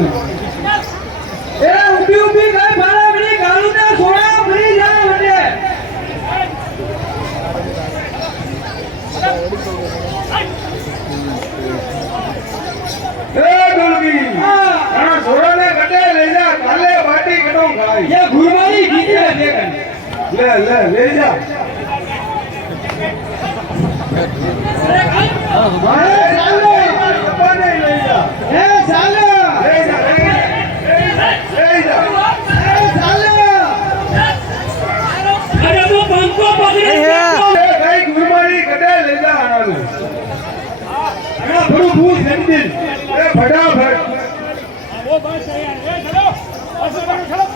એ ઊભી ઊભી કઈ મારા બની ગાલું ના છોડા ફરી જાય વટે એ ડોલગી આ છોડાને કટે લઈ જા કાલે બાટી કટો ખાય ये घुरमारी खींचे देखन ले ले ले जा सालो अपने ले जा ए सालो ले जा ले जा सालो अरे वो पंखो पकड़े कई घुरमारी कटे ले जा आना अरे बड़ू भूत गंदिल ए फटाफट वो बात सही है ए चलो ऐसे करो चलो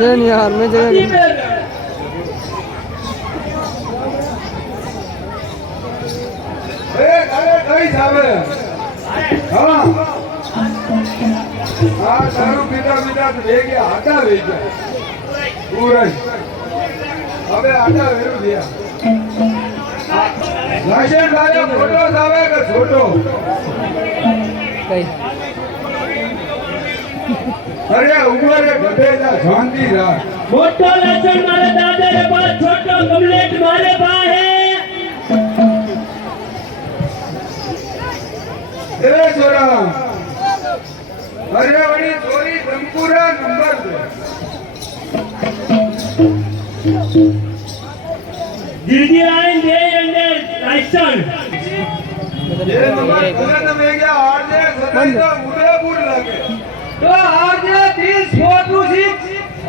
लेन यार मैं जगह ए अरे कई जावे हां हां दारू पीता पीता तो ले गया आटा ले गया पूरा अबे आटा वेरू दिया लाइसेंस लाया फोटो जावे का छोटो कई अरे ऊपर गधे जा शांति रहा मोटो लक्षण मारे दादे रे पास छोटो कमलेट मारे पा है ए छोरा अरे बड़ी चोरी धमपुरा नंबर दे दीदी लाइन दे अंदर लाइसेंस ये नंबर पूरा तो मैं क्या आरजे सदाई तो उदयपुर लगे तो आरजे 342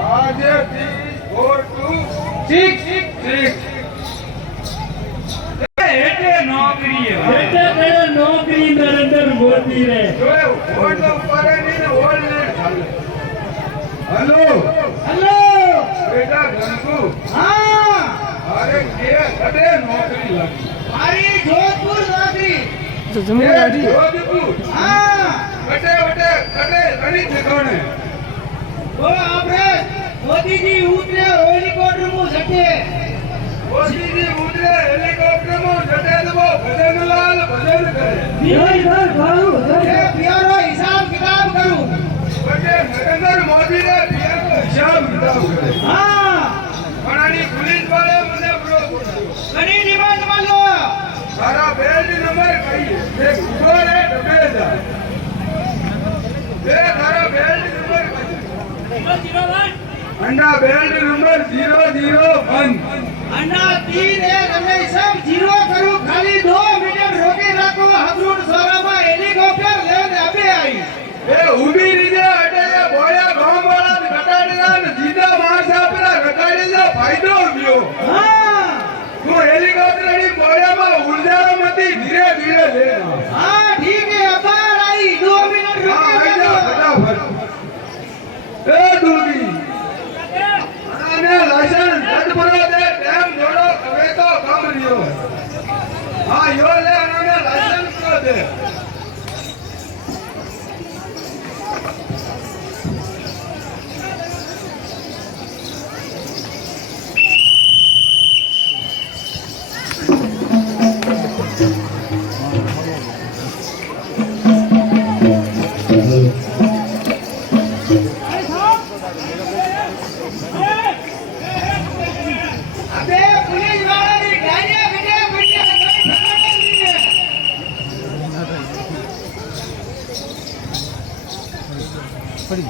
आरजे 34266 हेटे नौकरी है हेटे करे नौकरी मेरे अंदर होती रहे जो वोट तो ऊपर है नहीं वोट ले हेलो हेलो बेटा गंगू हाँ अरे ये कटे नौकरी लगी मारी जोधपुर नौकरी तो जमीन ये गाड़ी जोधपुर हाँ कटे कटे घणी ठिकाणे वो आपरे मोदी जी उतरे हेलीकॉप्टर में झटे मोदी जी उतरे हेलीकॉप्टर में जटे तो वो भजनलाल भजन करे ये प्यारो हिसाब किताब करूं बटे नरेंद्र मोदी ने पीएम को हिसाब किताब करे हाँ बनानी पुलिस वाले मुझे ब्रो घणी डिमांड मान लो सारा बेल्ट नंबर कही है एक ऊपर है डबे जा ये सारा बेल्ट नंबर कही अंडा बेल्ट नंबर 001 अन्ना 3 है તમે सब जीरो करूं खाली 2 मिनट रोके રાખો હબરૂડ સોરામાં હેલિકોપ્ટર લઈને અબે આવી ये उभी रीजे अटे बोया गांव वाला घटाड़ी ना जीता मास आपरा घटाड़ी जा फायदो लियो हां तू हेलीकॉप्टर नी बोया में ऊर्जा मती धीरे धीरे ले हां ठीक है अबार आई 2 मिनट रोके जा फटाफट ए दुर्गी अने लाइसेंस रद्द करो दे टाइम जोड़ो कवे तो काम लियो हां यो ले अने लाइसेंस को दे અબે પુલિસ વાળાની ગાડીયા ગડ્યા ગડ્યા पड़ी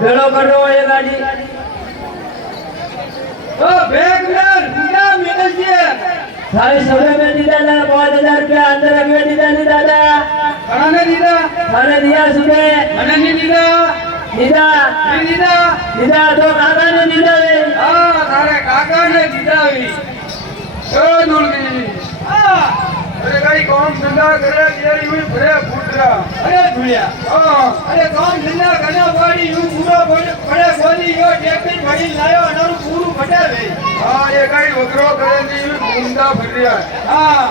भेड़ो कर रहा है गाड़ी ओ बैगमैन पूरा मिल गया सारे सभे में दीदा ना 5000 रुपया अंदर में दीदा नहीं दादा कहाने दीदा अरे दिया सुबह अने नहीं दीदा दीदा नहीं दीदा दीदा तो काका ने दीदा है हां तारे काका ने दीदा हुई ओ दुर्गी हां अरे कई कौन धंधा करे ये यूं भरे फूटरा अरे भूलिया हां अरे काम धंधा करना पड़ी यूं पूरा बड़े बोली यो टेक्टर भरी लायो अनारू पूरू फटावे हां ये कई वकरो करे नी यूं घूमता फिर रहा है हां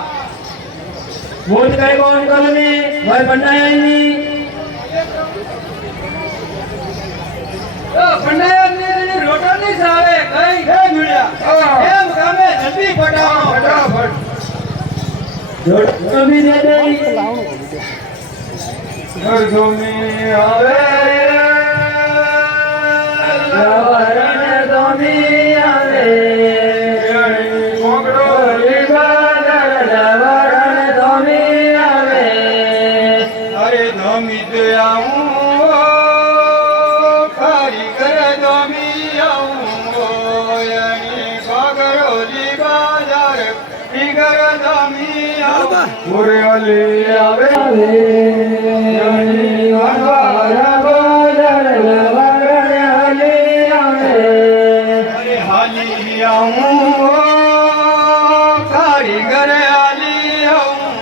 વોટ કઈ કોણ કરો ને ભાઈ બંડાયાની બંડાયાની રોટલી સાવે કઈ હે જુડિયા એમ કામે જલ્દી પટાવો ફટાફટ રોટલી દે દે ધોમી આવે લવરણ ધોમી આવે કોંગડો લવરણ ધોમી આવે અરે ધોમી તે આવું ખારી કરે ધોમી આવું એની કાગરો બાજાર ફિગર ધોમી આવું મોરે અલી આવે અરે હાલી આવું કારીગર હાલી આવું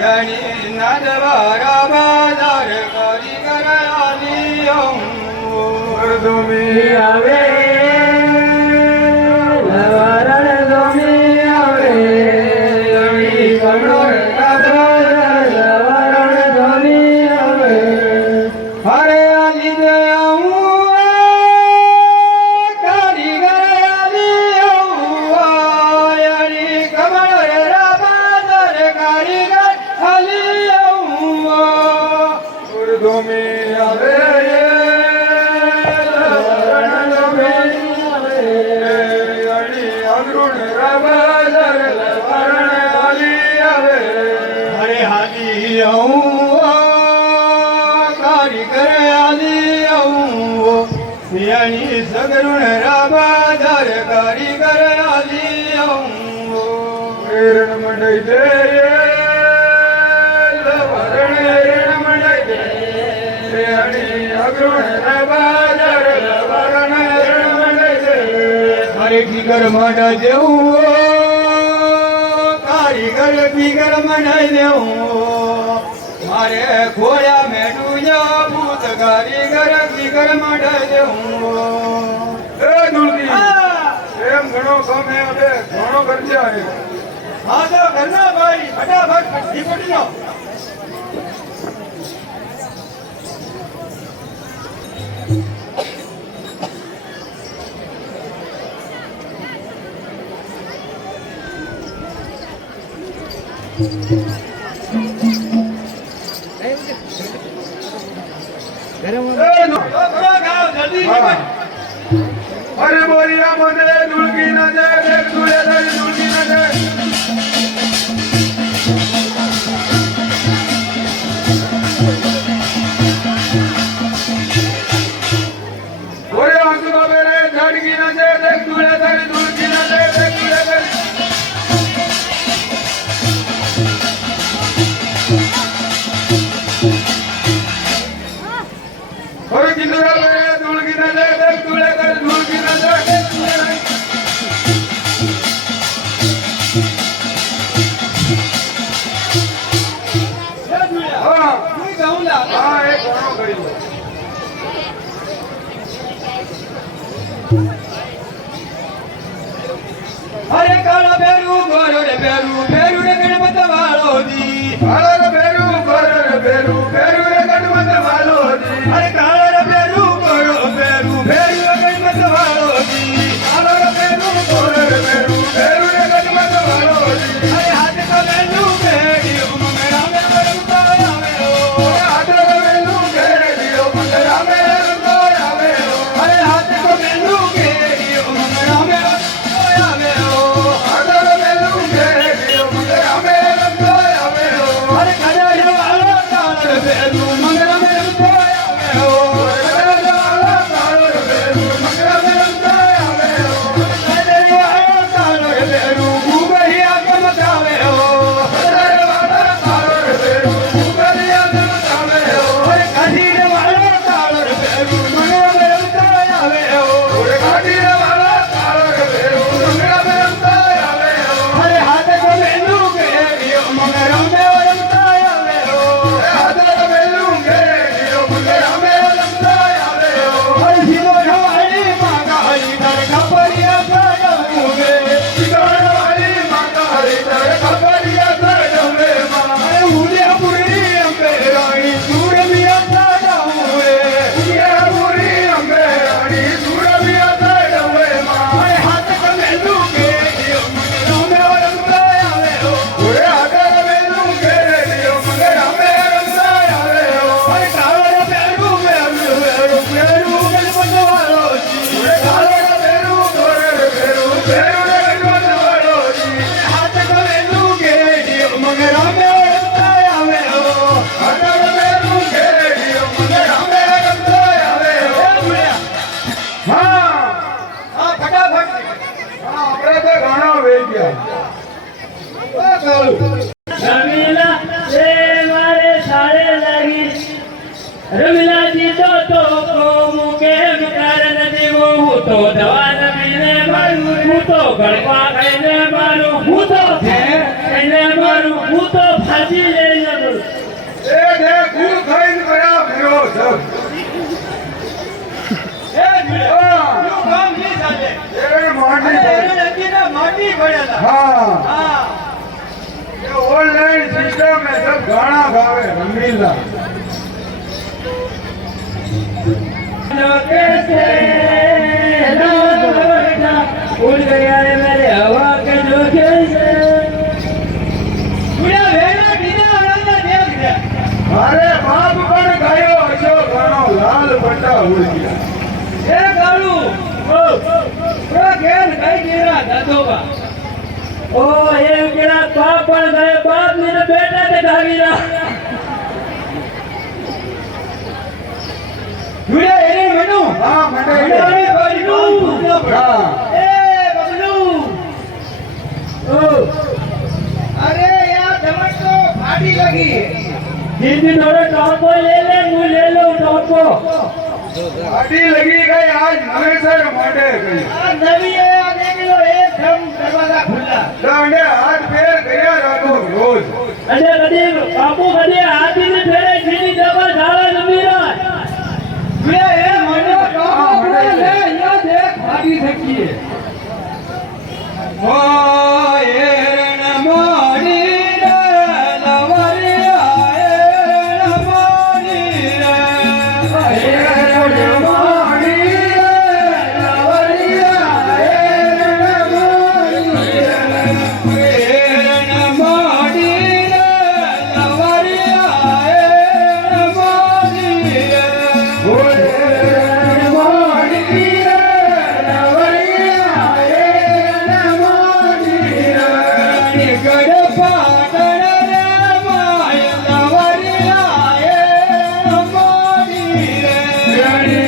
યણી નાદવારા બાજાર કારીગર હાલી આવું ધોમી આવે લવરણ ધોમી આવે કમળો લવરણ ધોમી આવે હરે આલી દે આવું કારીગર હાલી આવું યણી કમળ રા બાજાર કારીગર હાલી આવું ધોમી આવે હરે હાલી આવું કારીગર હાલી આવું યાની સગરુણ રાબાજાર કારીગર હાલી આવું રણ મંડઈ દે લવરણ રણ મંડઈ દે યાની અગરુણ રાબાજાર લવરણ રણ મંડઈ દે હરે ફિગર મંડા દેવું કારીગર ફિગર મંડાઈ દેવું મારે ખોયા મેઠું ભૂત કારીગર ફિગર મંડાઈ દેવું એ દુલકી એમ ઘણો ગમે હવે ઘણો કરજે હા તો ઘરના ભાઈ ફટાફટ દીપડી નો અરે બોલિયા મને દુલકી ના દે દેખ દુલે દે દુલકી ના દે ઓરે આંસુ બાબે રે ઝાડકી ના દે દેખ દુલે દે દુલકી ના દે દેખ દુલે દે ઓરે કિંદરા રે દુલકી ના દે દેખ દુલે દે દુલકી ના દે દેખ દુલે દે હા હું ગાઉં લા હા એ કોનો કરી લો અરે કાળા બેરું ગોરો રે બેરું રે ગણપત વાળો દી કાળા રે બેરું ગોરો રે બેરું રે ગણપત વાળો દી અરે કાળા રે બેરું ગોરો બેરું રે ગણપત વાળો દી કાળા રે બેરું ગોરો રે બેરું રે ગણપત વાળો દી અરે હાથ તો બેનું કેડિયો મેરા મેરા રંગો આવે ઓ હાથ તો બેનું કેડિયો મેરા મેરા રંગો આવે અરે હાથ તો બેનું કેડિયો મેરા મેરા રંગો આવે ઓ હાથ તો બેનું કેડિયો મારું હું તો દવા નમીને મારું હું તો ગળપા ખાઈને મારું હું તો ખાઈને મારું હું તો ફાંસી લઈને મારું એ દે ગુલ ખાઈને ગયા ફેરો સબ એ ભીડ્યો. શું કામ નહીં ચાલે? એ માંડી અરે, પડી. એને નદીના માંડી પડ્યા હતા. हाँ હા. ये ऑनलाइन सिस्टम में सब गाना गावे रंगीला कैसे उड़ गया है मेरे हवा के झोंके से ભીડ્યા વેલા બીજા આનંદના દેવ છે. अरे बाप पण गायो अशो गानो लाल पट्टा उड़ गया એ ગાળું. ઓ ઘેર ગઈ ગેરા દાદોબા. ओ ये मेरा बाप बन गए बाप मेरे बेटा ने धावी रहा ભીડ્યા એને મનુ. हाँ मंडे ભીડ્યાને બબલું. हाँ એ બબલું. અરે યાર ધમક તો ફાટી લગી. दीदी थोड़ा टॉपो ले लो टॉपो अड़ी लगी गई आज नवेसर मंडे गई આ નવી એ આ દેખ લો એકદમ દરવાજા ખુલ્લા. दांडे हाथ पैर गया रातो रोज अरे कदी बापू कदी हाथी ने फेरे सीधी डबल झाड़ा जमी रहा ભીડ્યા એ મનો ટોપો ખુલે છે. અહીંયા દેખ ફાટી શકીએ. ઓ એરણ મોડી રે લવરિયા એરણ મોડી રે એરણ મોડી રે લવરિયા એરણ મોડી રે એરણ મોડી રે લવરિયા એરણ મોડી રે એરણ મોડી રે લવરિયા એરણ મોડી રે ગડ પાટણ રે માય લવરિયા એરણ મોડી રે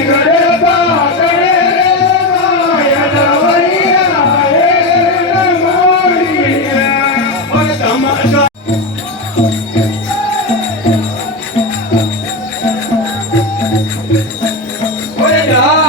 ગડ પાટણ રે માય લવરિયા એરણ મોડી રે ઓય તમારા ઓય જા